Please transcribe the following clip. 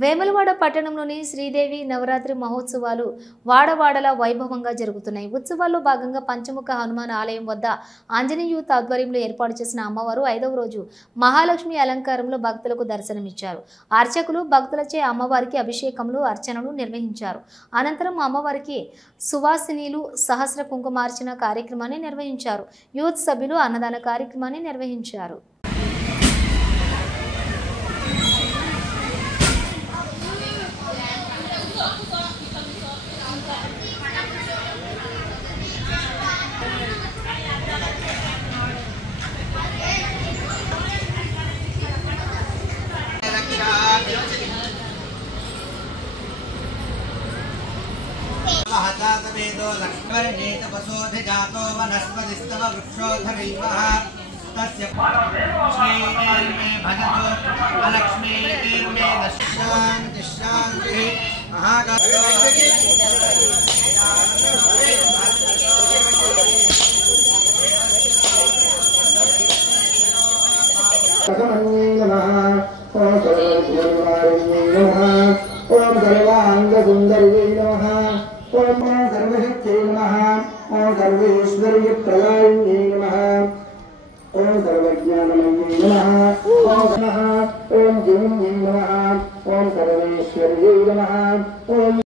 వేములవాడ పట్టణంలోని శ్రీదేవి నవరాత్రి మహోత్సవాలు వాడవాడలా వైభవంగా జరుగుతున్నాయి. ఉత్సవాల్లో భాగంగా పంచముఖ హనుమాన్ ఆలయం వద్ద ఆంజనేయ యూత్ ఆధ్వర్యంలో ఏర్పాటు చేసిన అమ్మవారు 5వ రోజు మహాలక్ష్మి అలంకారంలో భక్తులకు దర్శనమిచ్చారు. అర్చకులు భక్తులచే అమ్మవారికి అభిషేకములు, అర్చనలు నిర్వహించారు. అనంతరం అమ్మవారికి సువాసినీలు సహస్ర కుంకుమార్చన కార్యక్రమాన్ని నిర్వహించారు. యూత్ సభ్యులు అన్నదాన కార్యక్రమాన్ని నిర్వహించారు. वेदो लक्ष्मणेत वसोधिजातो वनस्पतिस्तव वृक्षोधरीवः तस्य श्रीर्मे भजतो अलक्ष्मीर्मे शान्ति शान्तिः ओम सर्वांग सुंदरी नमः ओम सर्वशक्त्यै नमः ओम सर्वेश्वर्य प्रदायिन्यै नमः ओम सर्वज्ञानमयै नमः ओम जिन्यै नमः ओम सर्वेश्वर्यै नमः ओम